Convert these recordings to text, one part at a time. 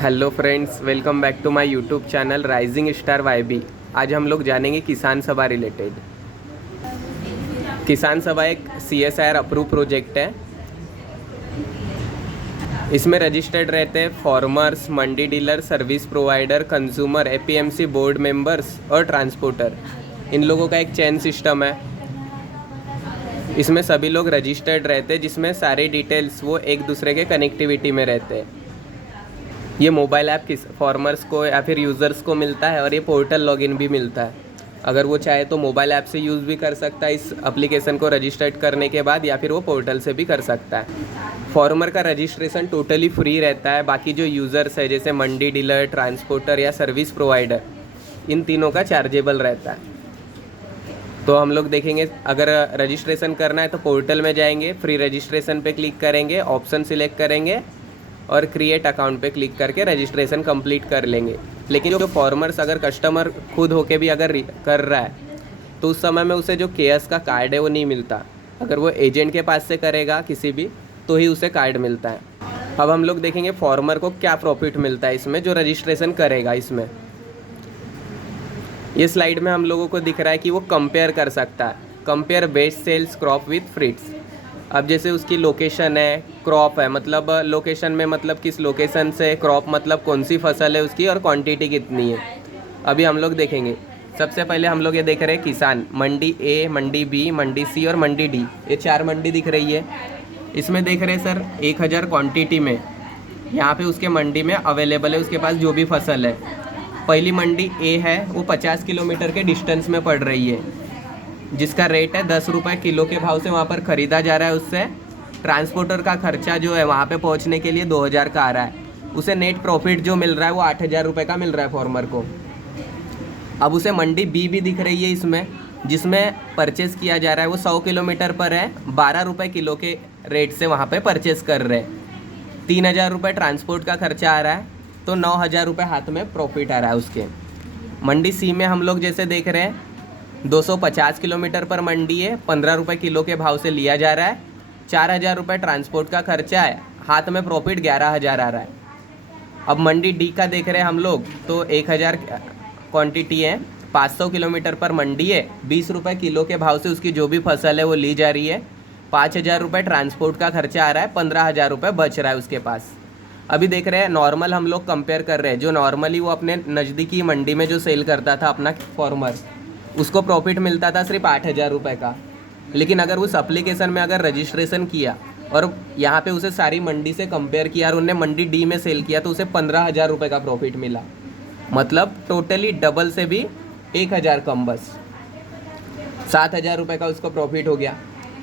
Hello friends, welcome back to my YouTube channel rising star YB. आज हम लोग जानेंगे किसान सभा रिलेटेड। किसान सभा एक CSIR अप्रूव प्रोजेक्ट है। इसमें रजिस्टर्ड रहते हैं farmers, mandi dealer, service provider, consumer, APMC board members और ट्रांसपोर्टर। इन लोगों का एक चेन सिस्टम है। इसमें सभी लोग रजिस्टर्ड रहते हैं, जिसमें सारे डिटेल्स वो एक दूसरे के कनेक्टिविटी में रहते हैं। ये मोबाइल ऐप किस फार्मर्स को या फिर यूज़र्स को मिलता है और ये पोर्टल लॉगिन भी मिलता है। अगर वो चाहे तो मोबाइल ऐप से यूज़ भी कर सकता है इस एप्लीकेशन को रजिस्टर्ड करने के बाद, या फिर वो पोर्टल से भी कर सकता है। फार्मर का रजिस्ट्रेशन टोटली फ्री रहता है। बाकी जो यूज़र्स है जैसे मंडी डीलर, ट्रांसपोर्टर या सर्विस प्रोवाइडर, इन तीनों का चार्जेबल रहता है। तो हम लोग देखेंगे, अगर रजिस्ट्रेशन करना है तो पोर्टल में जाएंगे, फ्री रजिस्ट्रेशन पे क्लिक करेंगे, ऑप्शन सिलेक्ट करेंगे और क्रिएट अकाउंट पे क्लिक करके रजिस्ट्रेशन कंप्लीट कर लेंगे। लेकिन जो फार्मर्स अगर कस्टमर खुद होके भी अगर कर रहा है तो उस समय में उसे जो केएस का कार्ड है वो नहीं मिलता। अगर वो एजेंट के पास से करेगा किसी भी तो ही उसे कार्ड मिलता है। अब हम लोग देखेंगे फार्मर को क्या प्रॉफिट मिलता है इसमें, जो रजिस्ट्रेशन करेगा। इसमें ये स्लाइड में हम लोगों को दिख रहा है कि वो कंपेयर कर सकता है, compare best sales crop with फ्रिट्स। अब जैसे उसकी लोकेशन है, क्रॉप है, मतलब लोकेशन में मतलब किस लोकेशन से, क्रॉप मतलब कौन सी फसल है उसकी और क्वांटिटी कितनी है। अभी हम लोग देखेंगे। सबसे पहले हम लोग ये देख रहे हैं किसान, मंडी A, Mandi B, Mandi C और मंडी D। ये 4 मंडी दिख रही है। इसमें देख रहे हैं सर 1000 क्वांटिटी में यहाँ पे उसके मंडी में अवेलेबल है उसके पास जो भी फसल है। पहली मंडी A है, वो 50 किलोमीटर के डिस्टेंस में पड़ रही है, जिसका रेट है 10 रुपये किलो के भाव से वहाँ पर ख़रीदा जा रहा है। उससे ट्रांसपोर्टर का खर्चा जो है वहाँ पे पहुँचने के लिए 2000 का आ रहा है। उसे नेट प्रॉफिट जो मिल रहा है वो 8000 रुपये का मिल रहा है फार्मर को। अब उसे मंडी B भी दिख रही है इसमें, जिसमें परचेज़ किया जा रहा है, वो 100 किलोमीटर पर है, 12 रुपये किलो के रेट से वहाँ पर परचेज़ कर रहे हैं। 3000 रुपये ट्रांसपोर्ट का खर्चा आ रहा है, तो 9000 रुपये हाथ में प्रॉफिट आ रहा है उसके। मंडी C में हम लोग जैसे देख रहे हैं 250 किलोमीटर पर मंडी है, 15 रुपये किलो के भाव से लिया जा रहा है, 4000 रुपये ट्रांसपोर्ट का खर्चा है, हाथ में प्रॉफिट 11000 आ रहा है। अब मंडी D का देख रहे हैं हम लोग, तो 1000 क्वांटिटी है, 500 किलोमीटर पर मंडी है, 20 रुपये किलो के भाव से उसकी जो भी फसल है वो ली जा रही है, 5000 रुपये ट्रांसपोर्ट का खर्चा आ रहा है, 15000 रुपये बच रहा है उसके पास। अभी देख रहे हैं नॉर्मल हम लोग कंपेयर कर रहे हैं, जो नॉर्मली वो अपने नज़दीकी मंडी में जो सेल करता था अपना फार्मर, उसको प्रॉफिट मिलता था सिर्फ 8000 रुपये का। लेकिन अगर उस एप्लीकेशन में अगर रजिस्ट्रेशन किया और यहाँ पे उसे सारी मंडी से कंपेयर किया और उन्हें मंडी D में सेल किया तो उसे 15000 रुपये का प्रॉफिट मिला। मतलब टोटली डबल से भी 1000 कम, बस 7000 रुपये का उसको प्रॉफिट हो गया।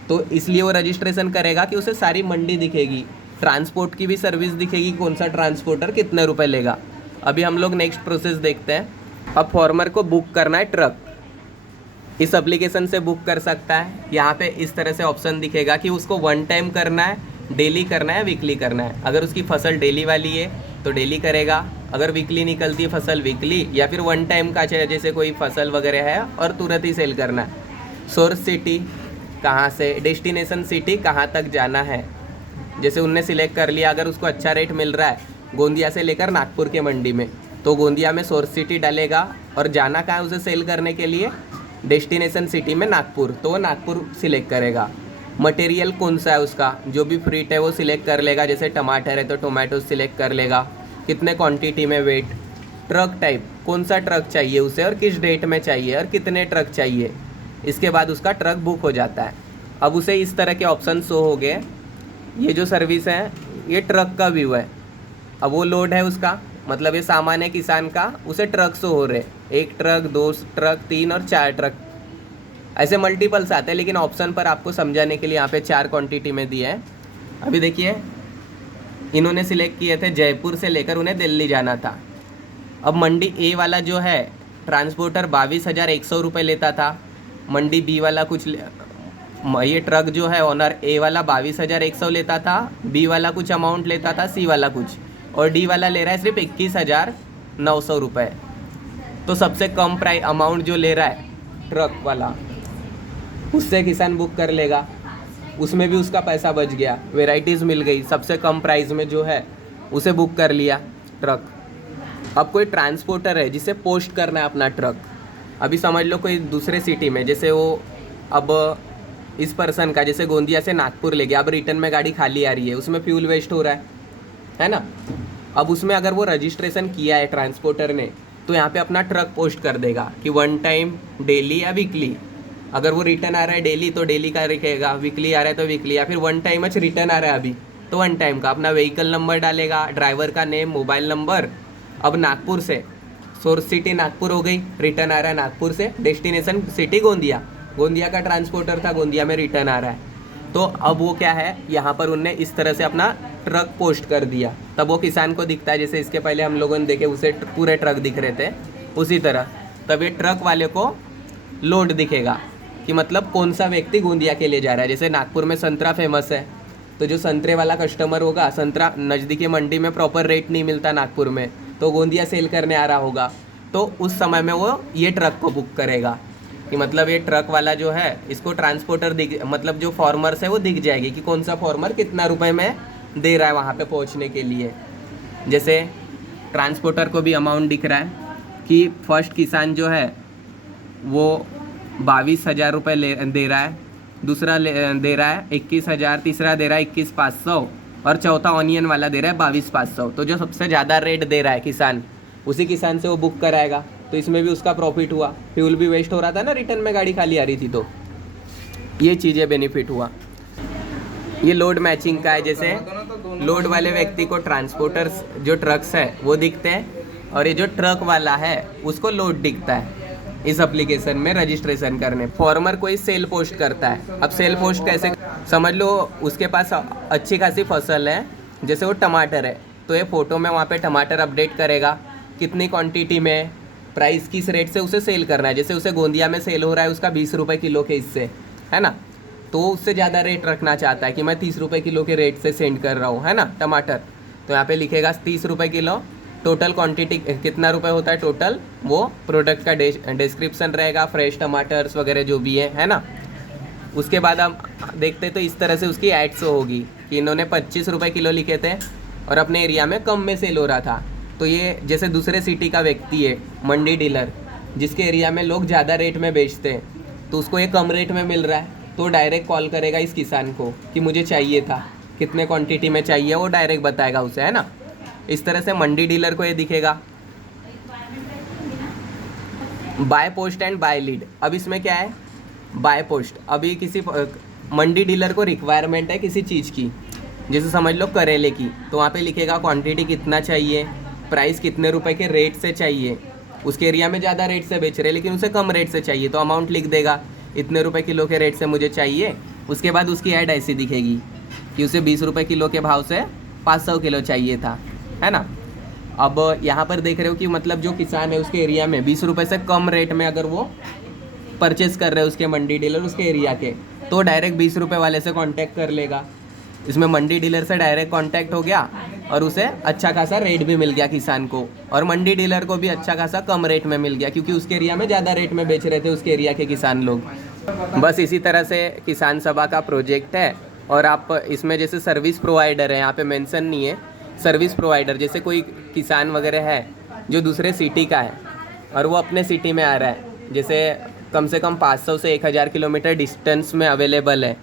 तो इसलिए वो रजिस्ट्रेशन करेगा कि उसे सारी मंडी दिखेगी, ट्रांसपोर्ट की भी सर्विस दिखेगी, कौन सा ट्रांसपोर्टर कितने रुपये लेगा। अभी हम लोग नेक्स्ट प्रोसेस देखते हैं। अब फार्मर को बुक करना है ट्रक, इस एप्लीकेशन से बुक कर सकता है। यहाँ पे इस तरह से ऑप्शन दिखेगा कि उसको 1 टाइम करना है, डेली करना है, वीकली करना है। अगर उसकी फसल डेली वाली है तो डेली करेगा, अगर वीकली निकलती है फसल वीकली, या फिर 1 टाइम का चाहिए जैसे कोई फसल वगैरह है और तुरंत ही सेल करना है। सोर्स सिटी कहाँ से, डेस्टिनेशन सिटी कहाँ तक जाना है, जैसे उनने सिलेक्ट कर लिया। अगर उसको अच्छा रेट मिल रहा है गोंदिया से लेकर नागपुर के मंडी में, तो गोंदिया में सोर्स सिटी डालेगा, और जाना कहाँ है उसे सेल करने के लिए, डेस्टिनेशन सिटी में नागपुर, तो वो नागपुर सिलेक्ट करेगा। मटेरियल कौन सा है उसका, जो भी फ्रूट है वो सिलेक्ट कर लेगा, जैसे टमाटर है तो टोमेटो सिलेक्ट कर लेगा, कितने क्वांटिटी में वेट, ट्रक टाइप कौन सा ट्रक चाहिए उसे और किस डेट में चाहिए और कितने ट्रक चाहिए। इसके बाद उसका ट्रक बुक हो जाता है। अब उसे इस तरह के ऑप्शन शो हो गए। ये जो सर्विस है ये ट्रक का व्यू है। अब वो लोड है उसका, मतलब ये सामान है किसान का, उसे ट्रक शो हो रहे, 1 ट्रक, 2 ट्रक, 3 और 4 ट्रक, ऐसे मल्टीपल्स आते हैं। लेकिन ऑप्शन पर आपको समझाने के लिए यहाँ पे 4 क्वांटिटी में दिया है। अभी देखिए इन्होंने सिलेक्ट किए थे जयपुर से लेकर उन्हें दिल्ली जाना था। अब मंडी A वाला जो है ट्रांसपोर्टर 22,100 रुपये लेता था, मंडी B वाला कुछ ये ट्रक जो है ओनर A वाला 22,100 लेता था, B वाला कुछ अमाउंट लेता था, C वाला कुछ, और D वाला ले रहा है सिर्फ 21,900 रुपये। तो सबसे कम प्राइस अमाउंट जो ले रहा है ट्रक वाला, उससे किसान बुक कर लेगा, उसमें भी उसका पैसा बच गया, वेराइटीज़ मिल गई, सबसे कम प्राइस में जो है उसे बुक कर लिया। ट्रक। अब कोई ट्रांसपोर्टर है जिसे पोस्ट करना है अपना ट्रक। अभी समझ लो कोई दूसरे सिटी में, जैसे वो अब इस पर्सन का जैसे गोंदिया से नागपुर ले गया, अब रिटर्न में गाड़ी खाली आ रही है, उसमें फ्यूल वेस्ट हो रहा है ना। अब उसमें अगर वो रजिस्ट्रेशन किया है ट्रांसपोर्टर ने, तो यहाँ पे अपना ट्रक पोस्ट कर देगा कि 1 टाइम डेली या वीकली। अगर वो रिटर्न आ रहा है डेली तो डेली का लिखेगा, वीकली आ रहा है तो वीकली, या फिर 1 टाइम रिटर्न आ रहा है अभी तो 1 टाइम का अपना व्हीकल नंबर डालेगा, ड्राइवर का नेम, मोबाइल नंबर। अब नागपुर से सोर्स सिटी नागपुर हो गई, रिटर्न आ रहा है नागपुर से, डेस्टिनेशन सिटी गोंदिया, गोंदिया का ट्रांसपोर्टर था, गोंदिया में रिटर्न आ रहा है। तो अब वो क्या है, यहाँ पर उनने इस तरह से अपना ट्रक पोस्ट कर दिया, तब वो किसान को दिखता है। जैसे इसके पहले हम लोगों ने देखे उसे पूरे ट्रक दिख रहे थे, उसी तरह तब ये ट्रक वाले को लोड दिखेगा कि मतलब कौन सा व्यक्ति गोंदिया के लिए जा रहा है। जैसे नागपुर में संतरा फेमस है, तो जो संतरे वाला कस्टमर होगा, संतरा नज़दीकी मंडी में प्रॉपर रेट नहीं मिलता नागपुर में, तो गोंदिया सेल करने आ रहा होगा, तो उस समय में वो ये ट्रक को बुक करेगा कि मतलब ये ट्रक वाला जो है इसको ट्रांसपोर्टर दिख, मतलब जो फार्मर्स है वो दिख जाएगी कि कौन सा फार्मर कितना रुपए में दे रहा है वहाँ पे पहुँचने के लिए। जैसे ट्रांसपोर्टर को भी अमाउंट दिख रहा है कि फर्स्ट किसान जो है वो 22,000 रुपये दे रहा है, दूसरा दे रहा है 21,000, तीसरा दे रहा है 21,500 और चौथा ऑनियन वाला दे रहा है 22,500। तो जो सबसे ज़्यादा रेट दे रहा है किसान, उसी किसान से वो बुक कराएगा, तो इसमें भी उसका प्रॉफिट हुआ। फ्यूल भी वेस्ट हो रहा था ना, रिटर्न में गाड़ी खाली आ रही थी, तो ये चीज़ें बेनिफिट हुआ। ये लोड मैचिंग का है, जैसे लोड वाले व्यक्ति को ट्रांसपोर्टर्स जो ट्रक्स है वो दिखते हैं, और ये जो ट्रक वाला है उसको लोड दिखता है इस एप्लीकेशन में रजिस्ट्रेशन करने। फार्मर कोई सेल पोस्ट करता है, अब सेल पोस्ट कैसे, समझ लो उसके पास अच्छी खासी फसल है, जैसे वो टमाटर है, तो ये फ़ोटो में वहाँ पे टमाटर अपडेट करेगा, कितनी क्वांटिटी में, प्राइस किस रेट से उसे सेल करना है। जैसे उसे गोंदिया में सेल हो रहा है उसका 20 रुपये किलो के हिस्से, है ना, तो उससे ज़्यादा रेट रखना चाहता है कि मैं 30 रुपये किलो के रेट से सेंड कर रहा हूँ, है ना टमाटर, तो यहाँ पे लिखेगा 30 रुपये किलो। टोटल क्वांटिटी कितना रुपए होता है टोटल, वो प्रोडक्ट का डिस्क्रिप्शन रहेगा, फ्रेश टमाटर्स वगैरह जो भी है ना। उसके बाद हम देखते तो इस तरह से उसकी एड्स होगी कि इन्होंने 25 रुपये किलो लिखे थे और अपने एरिया में कम में सेल हो रहा था। तो ये जैसे दूसरे सिटी का व्यक्ति है, मंडी डीलर, जिसके एरिया में लोग ज़्यादा रेट में बेचते हैं, तो उसको ये कम रेट में मिल रहा है, तो डायरेक्ट कॉल करेगा इस किसान को कि मुझे चाहिए था, कितने क्वांटिटी में चाहिए, वो डायरेक्ट बताएगा उसे, है ना। इस तरह से मंडी डीलर को ये दिखेगा। By post and by lead. अब इसमें क्या है, बाय पोस्ट, अभी किसी मंडी डीलर को रिक्वायरमेंट है किसी चीज़ की, जैसे समझ लो करेले की, तो वहाँ पे लिखेगा क्वांटिटी कितना चाहिए, प्राइस कितने रुपए के रेट से चाहिए। उसके एरिया में ज़्यादा रेट से बेच रहे लेकिन उसे कम रेट से चाहिए, तो अमाउंट लिख देगा, इतने रुपए किलो के रेट से मुझे चाहिए। उसके बाद उसकी ऐड ऐसी दिखेगी कि उसे 20 रुपये किलो के भाव से 500 किलो चाहिए था, है ना। अब यहाँ पर देख रहे हो कि मतलब जो किसान है उसके एरिया में 20 रुपये से कम रेट में अगर वो परचेस कर रहे हैं उसके मंडी डीलर उसके एरिया के, तो डायरेक्ट 20 रुपये वाले से कांटेक्ट कर लेगा। इसमें मंडी डीलर से डायरेक्ट कांटेक्ट हो गया और उसे अच्छा खासा रेट भी मिल गया किसान को, और मंडी डीलर को भी अच्छा खासा कम रेट में मिल गया, क्योंकि उसके एरिया में ज़्यादा रेट में बेच रहे थे उसके एरिया के किसान लोग। बस इसी तरह से किसान सभा का प्रोजेक्ट है। और आप इसमें जैसे सर्विस प्रोवाइडर है, यहाँ पे मेंशन नहीं है, सर्विस प्रोवाइडर जैसे कोई किसान वगैरह है जो दूसरे सिटी का है और वो अपने सिटी में आ रहा है, जैसे कम से कम 500 से 1000 किलोमीटर डिस्टेंस में अवेलेबल है,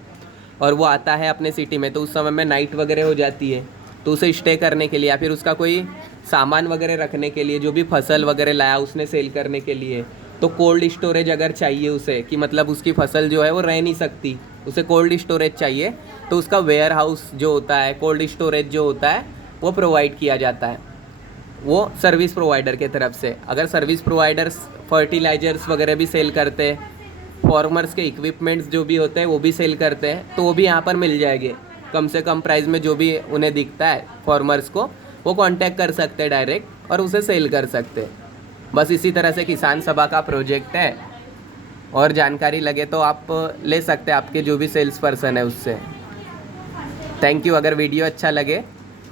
और वो आता है अपने सिटी में, तो उस समय में नाइट वगैरह हो जाती है, तो उसे स्टे करने के लिए या फिर उसका कोई सामान वगैरह रखने के लिए, जो भी फसल वगैरह लाया उसने सेल करने के लिए, तो कोल्ड स्टोरेज अगर चाहिए उसे, कि मतलब उसकी फसल जो है वो रह नहीं सकती, उसे कोल्ड स्टोरेज चाहिए, तो उसका वेयर हाउस जो होता है, कोल्ड स्टोरेज जो होता है वो प्रोवाइड किया जाता है, वो सर्विस प्रोवाइडर के तरफ से। अगर सर्विस प्रोवाइडर्स फर्टिलाइजर्स वगैरह भी सेल करते हैं, फार्मर्स के इक्विपमेंट्स जो भी होते हैं वो भी सेल करते हैं, तो वो भी यहाँ पर मिल जाएंगे कम से कम प्राइस में। जो भी उन्हें दिखता है फार्मर्स को, वो कांटेक्ट कर सकते हैं डायरेक्ट और उसे सेल कर सकते हैं। बस इसी तरह से किसान सभा का प्रोजेक्ट है, और जानकारी लगे तो आप ले सकते हैं आपके जो भी सेल्स पर्सन है उससे। Thank you. अगर वीडियो अच्छा लगे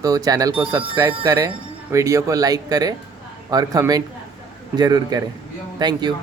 तो चैनल को सब्सक्राइब करें, वीडियो को लाइक करें और कमेंट ज़रूर करें। Thank you.